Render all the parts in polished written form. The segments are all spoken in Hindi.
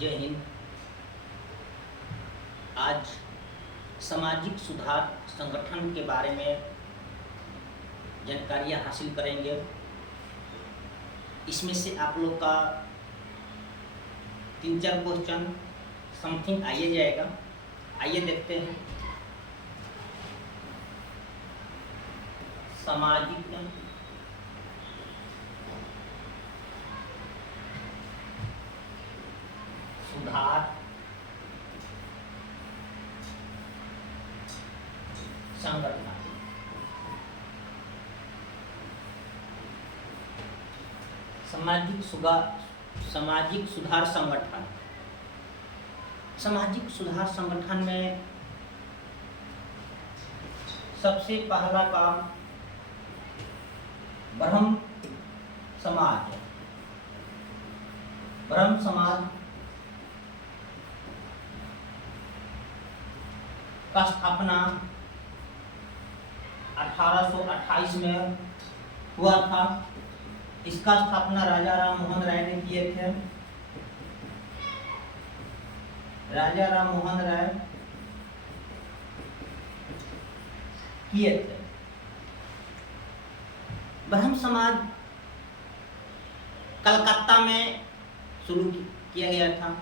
जय हिंद। आज सामाजिक सुधार संगठन के बारे में जानकारियाँ हासिल करेंगे। इसमें से आप लोग का 3-4 क्वेश्चन समथिंग आइए जाएगा। आइए देखते हैं। सामाजिक सुधार संगठन। सामाजिक सुधार संगठन। सामाजिक सुधार संगठन में सबसे पहला काम ब्रह्म समाज का स्थापना 1828 में हुआ था। इसका स्थापना राजा राम मोहन राय ने किए थे। राजा राम मोहन राय किए थे। ब्रह्म समाज कलकत्ता में शुरू किया गया था।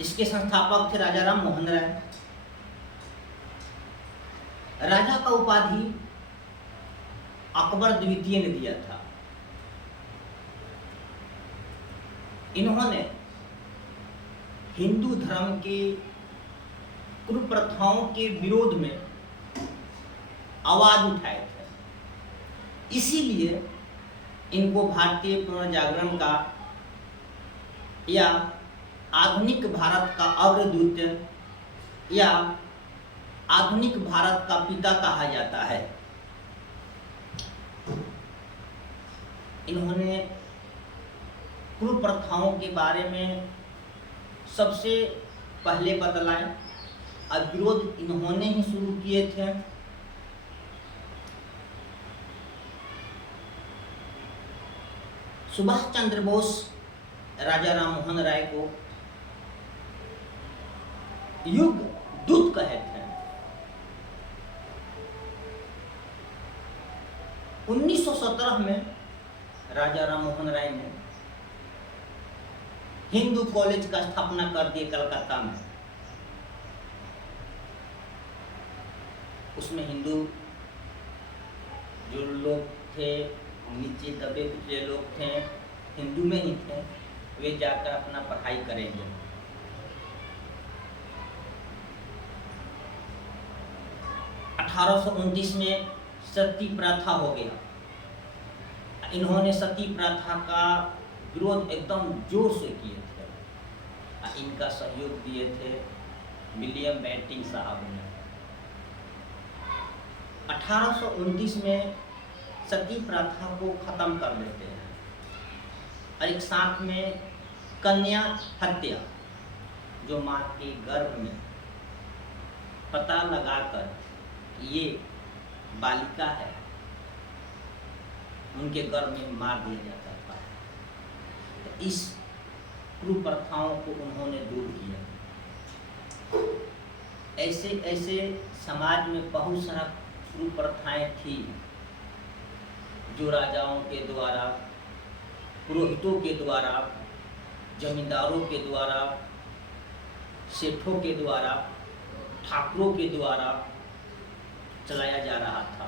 इसके संस्थापक थे राजा राम मोहन राय। राजा का उपाधि अकबर द्वितीय ने दिया था। इन्होंने हिंदू धर्म के कुप्रथाओं के विरोध में आवाज उठाए थे। इसीलिए इनको भारतीय पुनर्जागरण का या आधुनिक भारत का अग्रदूत या आधुनिक भारत का पिता कहा जाता है। इन्होंने कुप्रथाओं के बारे में सबसे पहले बतलाए और विरोध इन्होंने ही शुरू किए थे। सुभाष चंद्र बोस राजा राम मोहन राय को युग दूत कहे थे। 1917 में राजा राम मोहन राय ने हिंदू कॉलेज का स्थापना कर दी कलकत्ता में। उसमें हिंदू जो लोग थे, नीचे दबे कुचले लोग थे, हिंदू में ही थे, वे जाकर अपना पढ़ाई करेंगे। अठारह में सती प्रथा हो गया। इन्होंने सती प्रथा का विरोध एकदम जोर से किए थे। इनका सहयोग दिए थे विलियम बेंटिंक साहब ने। 1829 में सती प्रथा को खत्म कर देते हैं और एक साथ में कन्या हत्या, जो माँ के गर्भ में पता लगाकर ये बालिका है, उनके गर्भ में मार दिया जाता था। तो इस कुप्रथाओं को उन्होंने दूर किया। ऐसे ऐसे समाज में बहुत सारा कुप्रथाएं थी जो राजाओं के द्वारा, पुरोहितों के द्वारा, जमींदारों के द्वारा, सेठों के द्वारा, ठाकुरों के द्वारा चलाया जा रहा था।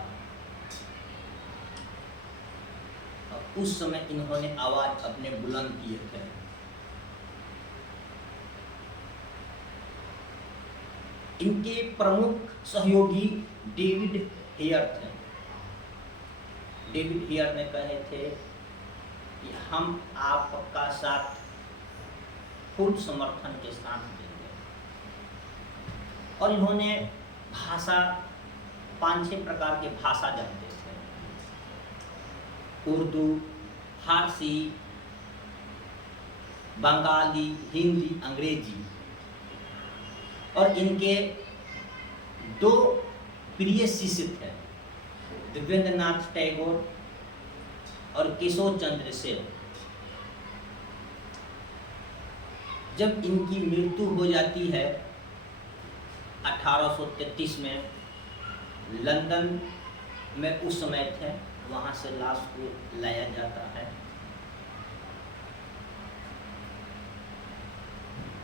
उस समय इन्होंने आवाज अपने बुलंद किए थे। इनके प्रमुख सहयोगी डेविड हेयर थे। डेविड हेयर ने कहे थे कि हम आपका साथ फुल समर्थन के साथ देंगे। और इन्होंने भाषा 5-6 प्रकार के भाषा जानते थे। उर्दू, फारसी, बंगाली, हिंदी, अंग्रेजी। और इनके 2 प्रिय शिष्य थे, देवेंद्रनाथ टैगोर और केशव चंद्र सेन। जब इनकी मृत्यु हो जाती है 1833 में, लंदन में उस समय थे, वहाँ से लाश को लाया जाता है।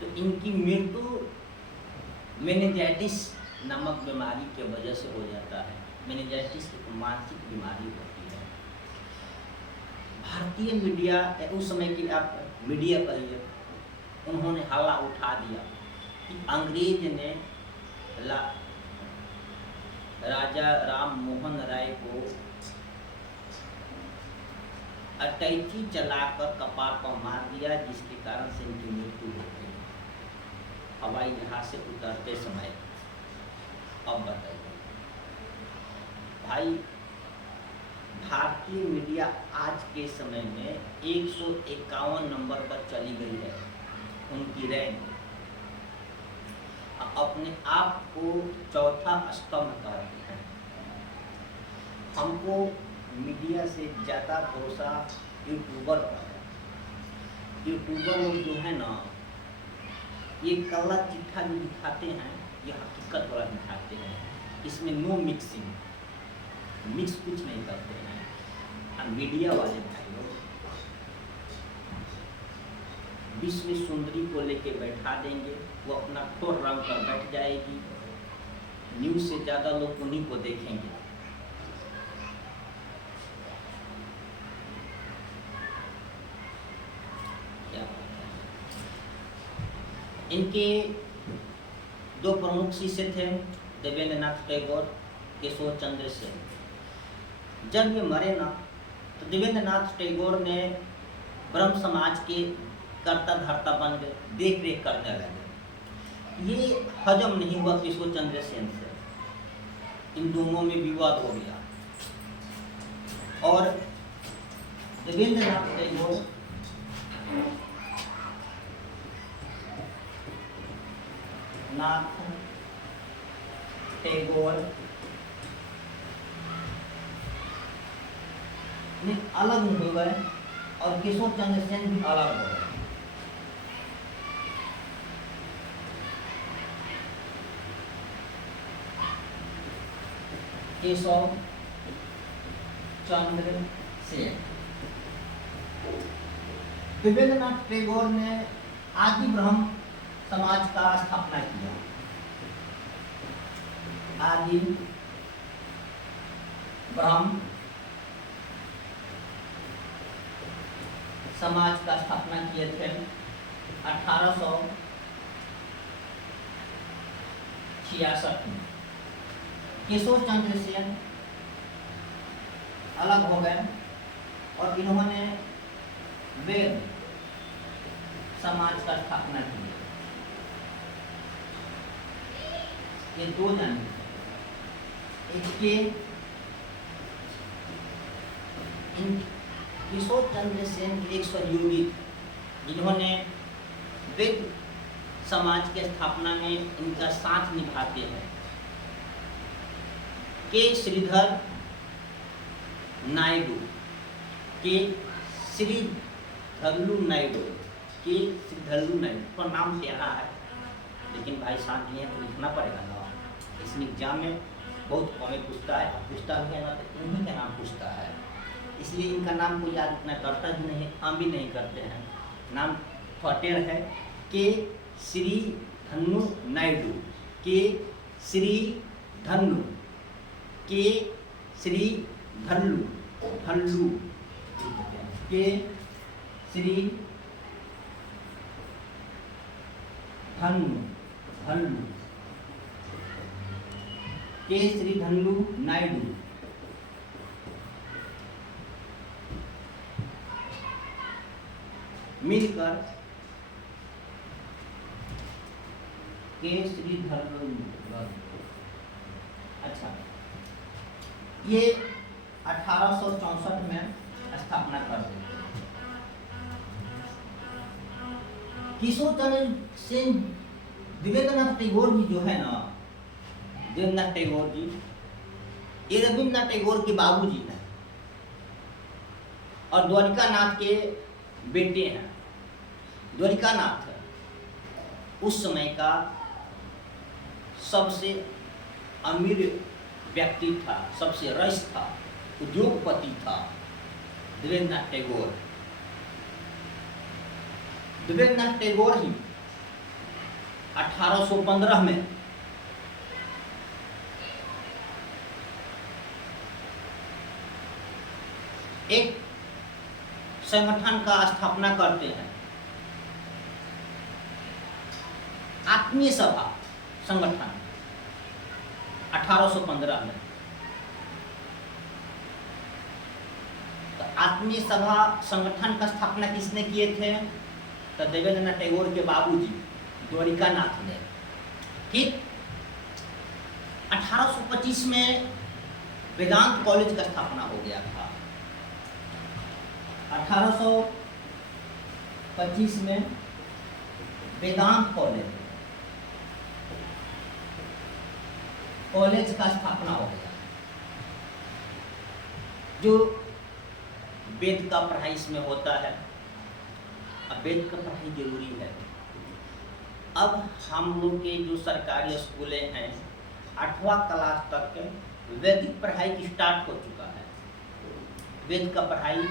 तो इनकी मृत्यु मेनिंजाइटिस नामक बीमारी के वजह से हो जाता है। मेनिंजाइटिस एक मानसिक बीमारी होती है। भारतीय मीडिया, उस समय की आप मीडिया कहिए, उन्होंने हल्ला उठा दिया कि अंग्रेज ने राजा राम मोहन राय को अटैची चलाकर कपार पर मार दिया, जिसके कारण से इनकी मृत्यु हो गई हवाई जहाज से उतरते समय। अब बताइए भाई, भारतीय मीडिया आज के समय में 151 नंबर पर चली गई है उनकी रैंक। अपने आप को चौथा स्तंभ कहते हैं। हमको मीडिया से ज़्यादा भरोसा यूट्यूबर पर है। यूट्यूबर लोग जो है ना, ये काला चिट्ठा जो दिखाते हैं, ये हकीकत वाला दिखाते हैं। इसमें नो मिक्सिंग, मिक्स कुछ नहीं करते हैं। और मीडिया वाले भाई लोग विश्व सुंदरी को लेके बैठा देंगे, वो अपना ठोर रंग कर बैठ जाएगी। न्यूज़ से ज़्यादा लोग उन्हीं को देखेंगे। क्या इनके दो प्रमुख शिष्य थे, देवेंद्रनाथ टैगोर, केशव चंद्र सेन। जब ये मरे ना, तो देवेंद्रनाथ टैगोर ने ब्रह्म समाज के कर्ता धर्ता बन गए, देख रेख करने लगे। ये हजम नहीं हुआ केशव चंद्र सेन से, इन दोनों में विवाद हो गया और देवेंद्रनाथ टैगोर अलग हो गए और केशव चंद्र सेन भी अलग हो गए। केशव चंद्र सेन। देवेंद्रनाथ टैगोर ने आदि ब्रह्म समाज का स्थापना किया। आदि ब्रह्म समाज का स्थापना किए थे 1866 में। केशव चंद्र सेन अलग हो गए और इन्होंने वेद समाज का स्थापना की। ये दो जन, एक के केशव चंद्र सेन एक सहयोगी, जिन्होंने वेद समाज की स्थापना में इनका साथ निभाते हैं, के श्रीधर नायडू, के श्रीधरलू नायडू, के श्रीधरलू नायडू। तो नाम टेढ़ा है, लेकिन भाई साहब ये तो लिखना पड़ेगा ना। इसमें एग्जाम में बहुत कॉमें पूछता है, पूछता है ना, तो इन्हीं का नाम पूछता है, इसलिए इनका नाम को याद इतना करता भी नहीं, हम भी नहीं करते हैं। नाम थोटेर है, के श्री धनु नायडू, के श्री धनु, के श्री धल्लू, धल्लू, के श्री धनु, धल्लू, के श्री धल्लू नायडू। मिलकर के श्रीधर। अच्छा, ये 1864 में स्थापना कर दी। केशव चंद्र सेन, देवेंद्रनाथ टैगोर जी जो है ना, देवेंद्रनाथ टैगोर जी, ये रविन्द्रनाथ टैगोर के बाबूजी हैं और द्वारिका नाथ के बेटे हैं। द्वारिका नाथ उस समय का सबसे अमीर व्यक्ति था, सबसे रईस था, उद्योगपति था देवेंद्रनाथ टैगोर। देवेंद्रनाथ टैगोर ही 1815 में एक संगठन का स्थापना करते हैं, आत्मीय सभा संगठन 1815 में। तो आत्मीय सभा संगठन का स्थापना किसने किए थे? तो देवेंद्रनाथ टैगोर के बाबूजी द्वारिकानाथ ने। ठीक 1825 में वेदांत कॉलेज का स्थापना हो गया था। 1825 में वेदांत कॉलेज का स्थापना हो गया, जो वेद का पढ़ाई इसमें होता है। अब वेद का पढ़ाई जरूरी है। अब हम लोग के जो सरकारी स्कूलें हैं 8वां क्लास तक वैदिक पढ़ाई की स्टार्ट हो चुका है, वेद का पढ़ाई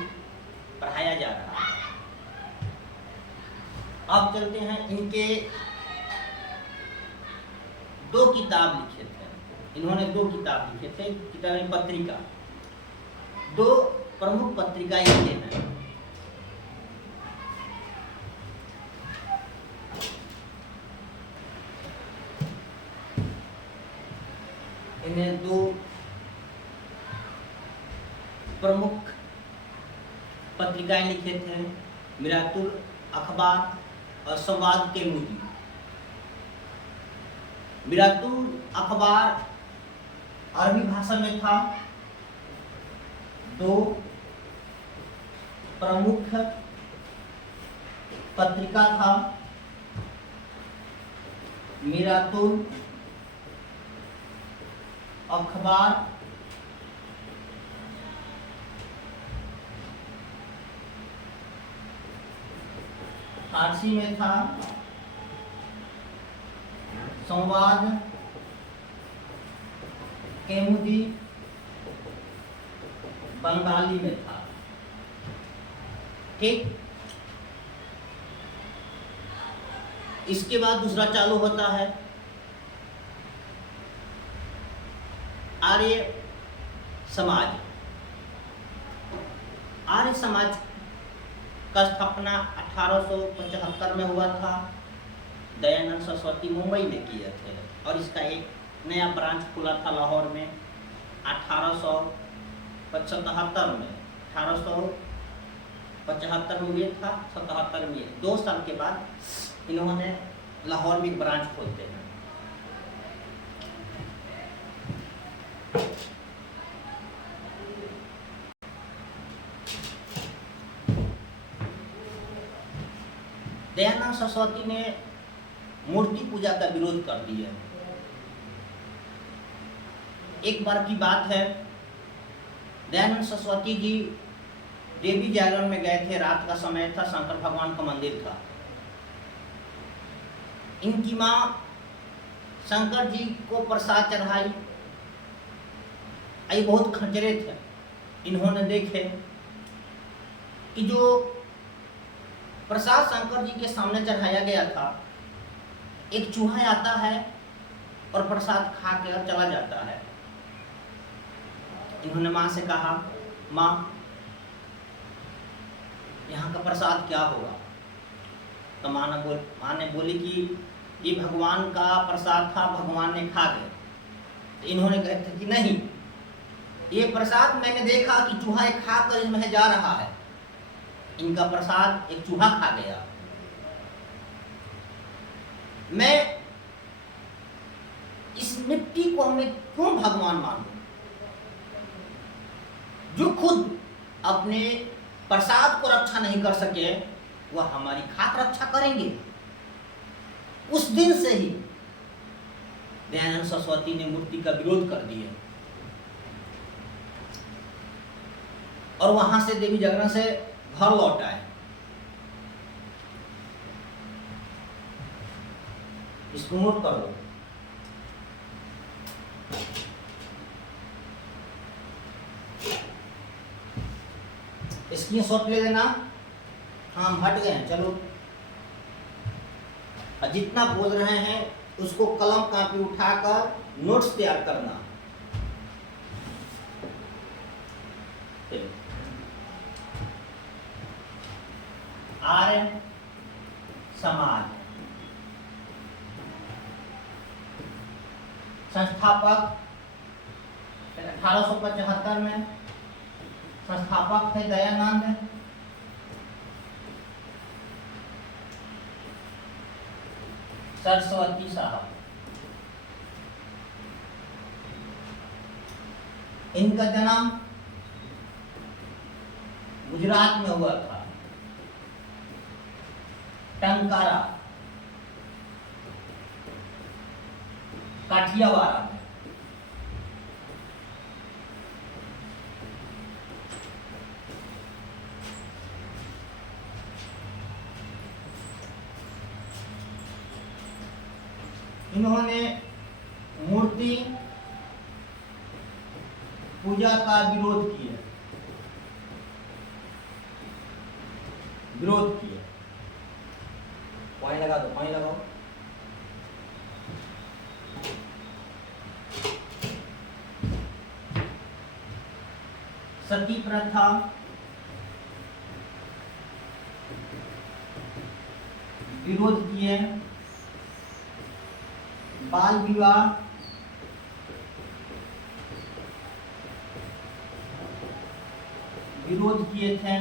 पढ़ाया जा रहा है। अब चलते हैं, इनके 2 किताब लिखे थे, इन्होंने 2 किताब लिखे थे, किताबें पत्रिका, 2 प्रमुख पत्रिका लिखे हैं। इन्हें 2 प्रमुख पत्रिकाएं लिखे थे, मिरातुल अखबार और संवाद कौमुदी। मिरातुल अखबार अरबी भाषा में था। 2 प्रमुख पत्रिका था, मिरातुल अखबार फारसी में था, संवाद कौमुदी बंगाली में था। ठीक, इसके बाद दूसरा चालू होता है आर्य समाज। आर्य समाज का स्थापना 1875 में हुआ था। दयानंद सरस्वती मुंबई में किए थे और इसका एक नया ब्रांच खुला था लाहौर में 1875 में। 1875 में ये था, 77 में 2 साल के बाद इन्होंने लाहौर में एक ब्रांच खोलते हैं। दयानंद सरस्वती ने मूर्ति पूजा का विरोध कर दिया। एक बार की बात है, दयानंद सरस्वती जी देवी जागरण में गए थे, रात का समय था, शंकर भगवान का मंदिर था। इनकी माँ शंकर जी को प्रसाद चढ़ाई, ये बहुत खचरे थे। इन्होंने देखे कि जो प्रसाद शंकर जी के सामने चढ़ाया गया था, एक चूहा आता है और प्रसाद खा के चला जाता है। इन्होंने माँ से कहा, माँ यहाँ का प्रसाद क्या होगा? तो माँ ने बोली कि ये भगवान का प्रसाद था, भगवान ने खा गए। तो इन्होंने कहा था कि नहीं, ये प्रसाद मैंने देखा कि चूहा एक खा कर इसमें जा रहा है, इनका प्रसाद एक चूहा खा गया। मैं इस मिट्टी को हमें क्यों भगवान मानूं, जो खुद अपने प्रसाद को रक्षा नहीं कर सके, वह हमारी खाक रक्षा करेंगे। उस दिन से ही दयानंद सरस्वती ने मूर्ति का विरोध कर दिया और वहां से देवी जागरण से घर लौट आए। इसको नोट कर लो। स्क्रीनशॉट ले लेना। हाँ, हम हट गए हैं, चलो। और जितना बोल रहे हैं उसको कलम कापी उठाकर नोट्स तैयार करना। आर्य समाज संस्थापक 1875 में संस्थापक थे दयानंद सरस्वती साहब। इनका जन्म गुजरात में हुआ था, टंकारा, काठियावाड़ में। इन्होंने मूर्ति पूजा का विरोध किया। पानी लगा दो, पानी लगाओ। सती प्रथा, विरोध किए। बाल विवाह, विरोध किए थे।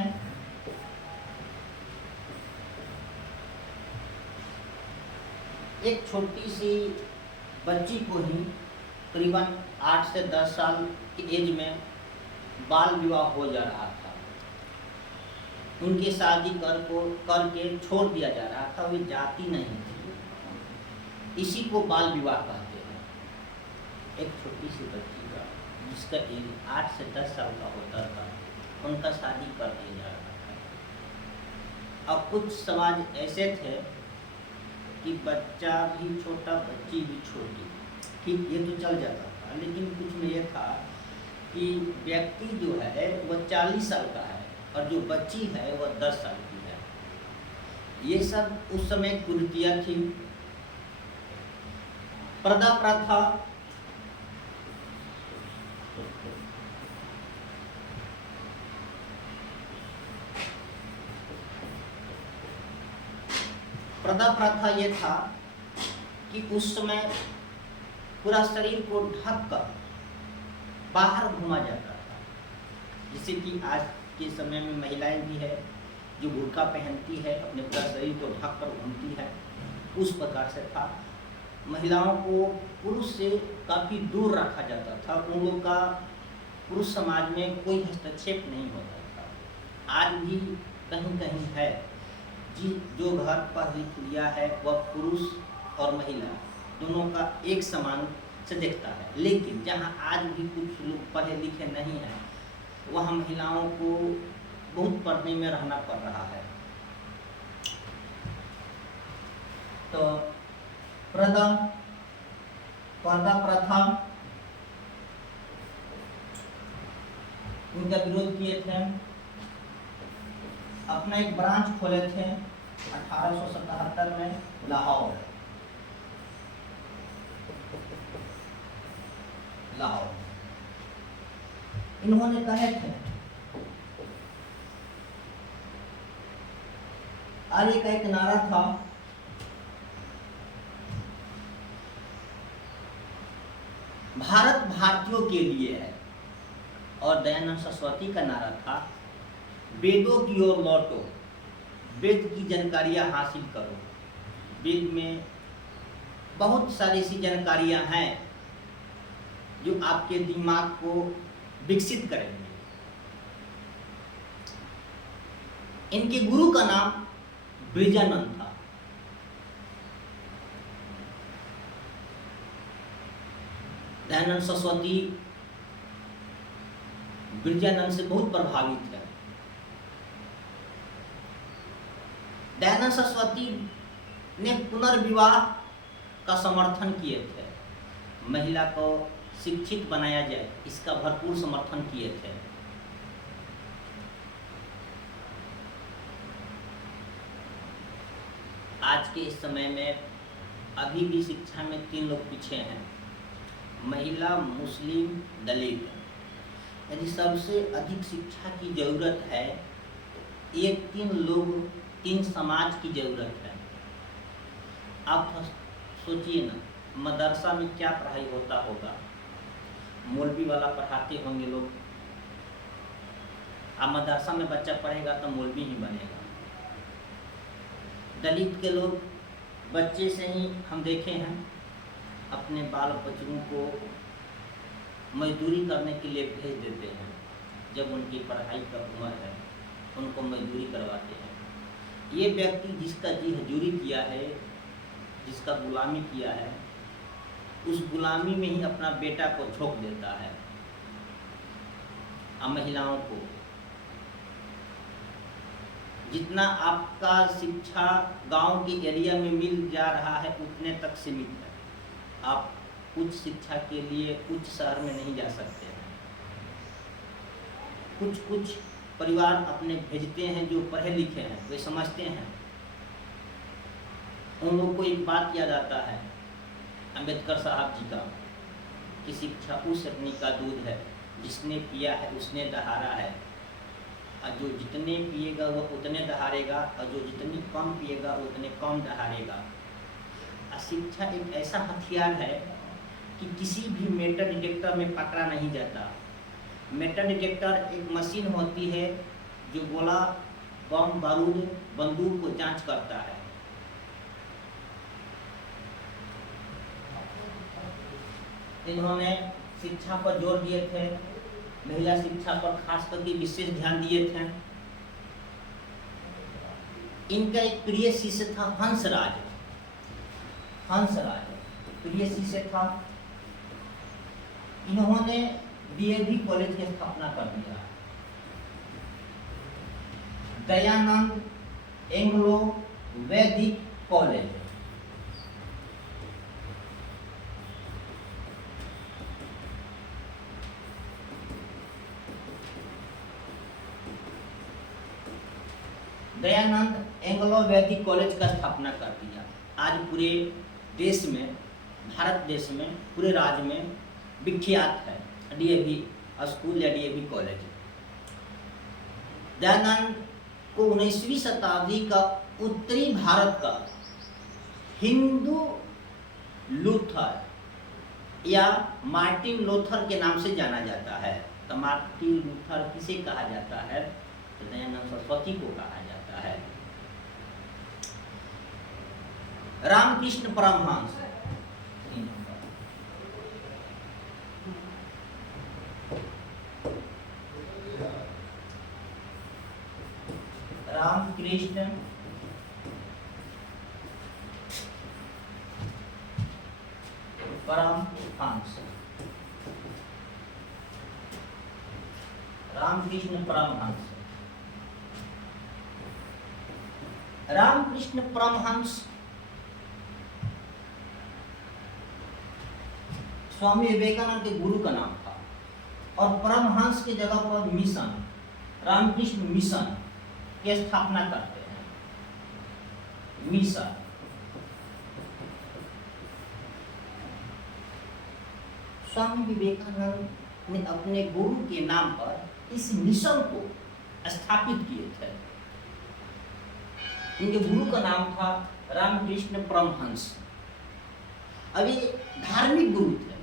एक छोटी सी बच्ची को ही करीबन 8 से 10 साल की एज में बाल विवाह हो जा रहा था। उनकी शादी करके छोड़ दिया जा रहा था। वे जाति नहीं थी, इसी को बाल विवाह कहते हैं। एक छोटी सी बच्ची का जिसका एज 8 से 10 साल का होता था, उनका शादी कर दिया जा रहा था। अब कुछ समाज ऐसे थे कि बच्चा भी छोटा, बच्ची भी छोटी, ठीक, ये तो चल जाता था। लेकिन कुछ में ये था कि व्यक्ति जो है वह 40 साल का है और जो बच्ची है वह 10 साल की है। ये सब उस समय कुरीतियाँ थी। पर्दा प्रथा, पर्दा प्रथा ये था कि उस समय पूरा शरीर को ढककर बाहर घूमा जाता था। जैसे कि आज के समय में महिलाएं भी है जो बुर्का पहनती है, अपने पूरा शरीर को ढककर घूमती है, उस प्रकार से था। महिलाओं को पुरुष से काफ़ी दूर रखा जाता था। उन लोगों का पुरुष समाज में कोई हस्तक्षेप नहीं होता था। आज भी कहीं कहीं है जो घर पढ़ लिख लिया है वह पुरुष और महिला दोनों का एक समान से देखता है। लेकिन जहाँ आज भी कुछ लोग पढ़े लिखे नहीं हैं, वह महिलाओं को बहुत पर्दे में रहना पड़ रहा है। तो पर्दा प्रथा, उनका विरोध किए थे। अपना एक ब्रांच खोले थे 1877 में लाहौर। इन्होंने कहे थे आर्य का एक नारा था, भारत भारतीयों के लिए है। और दयानंद सरस्वती का नारा था, वेदों की ओर लौटो, वेद की जानकारियाँ हासिल करो। वेद में बहुत सारी ऐसी जानकारियाँ हैं जो आपके दिमाग को विकसित करेंगे। इनके गुरु का नाम ब्रिजानंद था। दयानंद सरस्वती ब्रिजानंद से बहुत प्रभावित है। दयानंद सरस्वती ने पुनर्विवाह का समर्थन किए थे, महिला को शिक्षित बनाया जाए इसका भरपूर समर्थन किए थे। आज के इस समय में अभी भी शिक्षा में 3 लोग पीछे हैं, महिला, मुस्लिम, दलित। यदि सबसे अधिक शिक्षा की ज़रूरत है, ये 3 लोग, 3 समाज की ज़रूरत है। आप सोचिए ना, मदरसा में क्या पढ़ाई होता होगा, मौलवी वाला पढ़ाते होंगे लोग। अब मदरसा में बच्चा पढ़ेगा तो मौलवी ही बनेगा। दलित के लोग बच्चे से ही हम देखे हैं अपने बाल बच्चों को मजदूरी करने के लिए भेज देते हैं। जब उनकी पढ़ाई का उम्र है उनको मजदूरी करवाते हैं। ये व्यक्ति जिसका जी हजूरी किया है, जिसका गुलामी किया है, उस गुलामी में ही अपना बेटा को झोंक देता है। अब महिलाओं को जितना आपका शिक्षा गांव के एरिया में मिल जा रहा है उतने तक सीमित है। आप उच्च शिक्षा के लिए उच्च शहर में नहीं जा सकते हैं। कुछ परिवार अपने भेजते हैं जो पढ़े लिखे हैं, वे समझते हैं। उन लोग को एक बात याद आता है अंबेडकर साहब जी का कि शिक्षा उस अग्नि का दूध है जिसने पिया है उसने दहाड़ा है, और जो जितने पिएगा वो उतने दहाड़ेगा, और जो जितनी कम पिएगा उतने कम दहाड़ेगा। शिक्षा एक ऐसा हथियार है कि किसी भी मेटल डिटेक्टर में पकड़ा नहीं जाता। मेटल डिटेक्टर एक मशीन होती है जो गोला, बम, बारूद, बंदूक को जांच करता है। इन्होंने शिक्षा पर जोर दिए थे, महिला शिक्षा पर खास करके विशेष ध्यान दिए थे। इनका एक प्रिय शिष्य था हंसराज। प्रिय शिष्य था। इन्होंने डीएवी कॉलेज की स्थापना कर दिया। दयानंद एंग्लो वैदिक कॉलेज। दयानंद एंग्लो वैदिक कॉलेज का स्थापना कर दिया। आज पूरे देश में, भारत देश में, पूरे राज्य में विख्यात है डीएवी स्कूल या डीएवी कॉलेज। दयानंद को 19वीं शताब्दी का उत्तरी भारत का हिंदू लूथर या मार्टिन लूथर के नाम से जाना जाता है। तो मार्टिन लूथर किसे कहा जाता है? तो दयानंद सरस्वती को कहा जाता है। रामकृष्ण परमहंस, रामकृष्ण परमहंस, रामकृष्ण परमहंस। रामकृष्ण परमहंस स्वामी विवेकानंद के गुरु का नाम था, और परमहंस की जगह पर मिशन, रामकृष्ण मिशन की स्थापना करते हैं। मिशन स्वामी विवेकानंद ने अपने गुरु के नाम पर इस मिशन को स्थापित किए थे। इनके गुरु का नाम था रामकृष्ण परमहंस। अभी धार्मिक गुरु थे।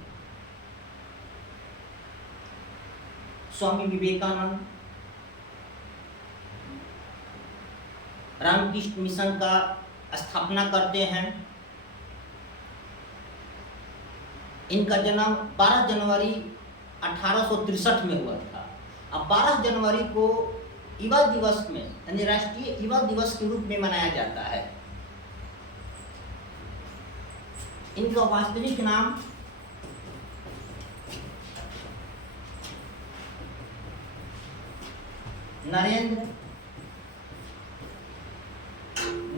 स्वामी विवेकानंद रामकृष्ण मिशन का स्थापना करते हैं। इनका जन्म 12 जनवरी 1863 में हुआ था। अब 12 जनवरी को युवा दिवस में, यानी राष्ट्रीय युवा दिवस के रूप में मनाया जाता है। इनका वास्तविक नाम नरेंद्र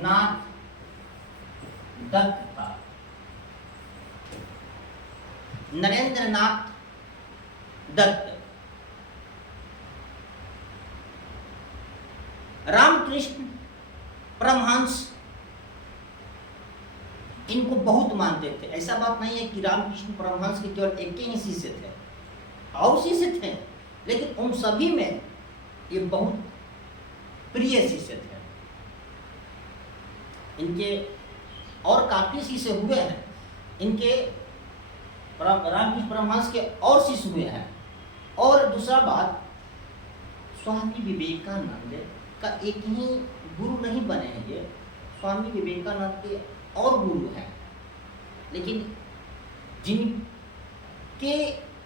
नाथ दत्त था। नरेंद्र नाथ दत्त, रामकृष्ण परमहंस इनको बहुत मानते थे। ऐसा बात नहीं है कि रामकृष्ण परमहंस के केवल एक ही शिष्य थे, और शिष्य थे, लेकिन उन सभी में ये बहुत प्रिय शिष्य थे। इनके और काफी शिष्य हुए हैं, इनके रामकृष्ण परमहंस के और शिष्य हुए हैं। और दूसरा बात, स्वामी विवेकानंद का एक ही गुरु नहीं बने हैं ये, स्वामी विवेकानंद के और गुरु हैं, लेकिन जिनके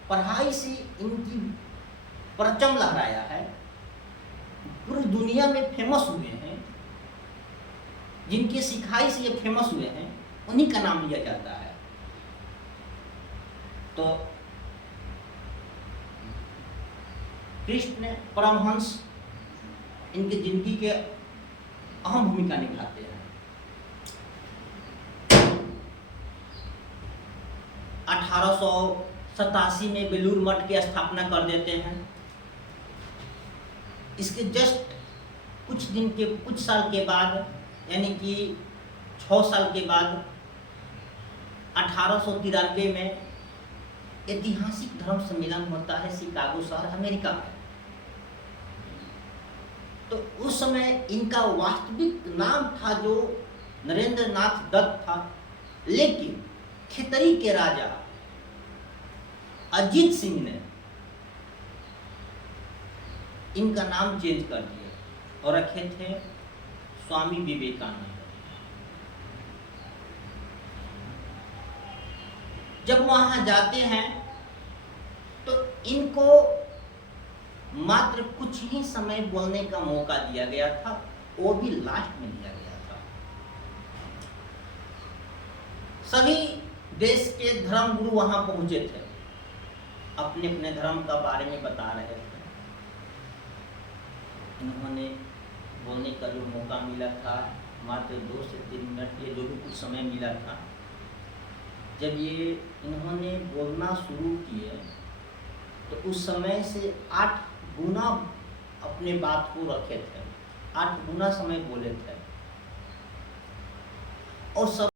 पढ़ाई से इनकी परचम लहराया है, पूरी दुनिया में फेमस हुए हैं, जिनके सिखाई से ये फेमस हुए हैं, उन्हीं का नाम लिया जाता है। तो कृष्ण परमहंस इनके जिंदगी के अहम भूमिका निभाते हैं। 1887 में बेलूर मठ की स्थापना कर देते हैं। इसके जस्ट कुछ साल के बाद, यानी कि 6 साल के बाद 1893 में ऐतिहासिक धर्म सम्मेलन होता है शिकागो शहर, अमेरिका में। तो उस समय इनका वास्तविक नाम था जो नरेंद्र नाथ दत्त था, लेकिन खितरी के राजा अजीत सिंह ने इनका नाम चेंज कर दिया और रखे थे स्वामी विवेकानंद। जब वहां जाते हैं तो इनको मात्र कुछ ही समय बोलने का मौका दिया गया था, वो भी लास्ट में दिया गया था। सभी देश के धर्म गुरु वहां पहुंचे थे, अपने अपने धर्म का बारे में बता रहे थे। इन्होंने बोलने का जो मौका मिला था, मात्र 2 से 3 मिनट, ये जो भी कुछ समय मिला था, जब ये इन्होंने बोलना शुरू किए तो उस समय से 8 गुना अपने बात को रखे थे, 8 गुना समय बोले थे। और सब